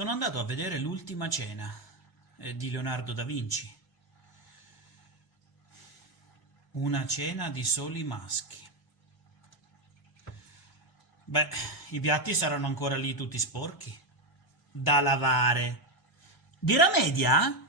Sono andato a vedere l'Ultima cena di Leonardo da Vinci. Una cena di soli maschi. Beh, i piatti saranno ancora lì tutti sporchi. Da lavare. Di Ramedia?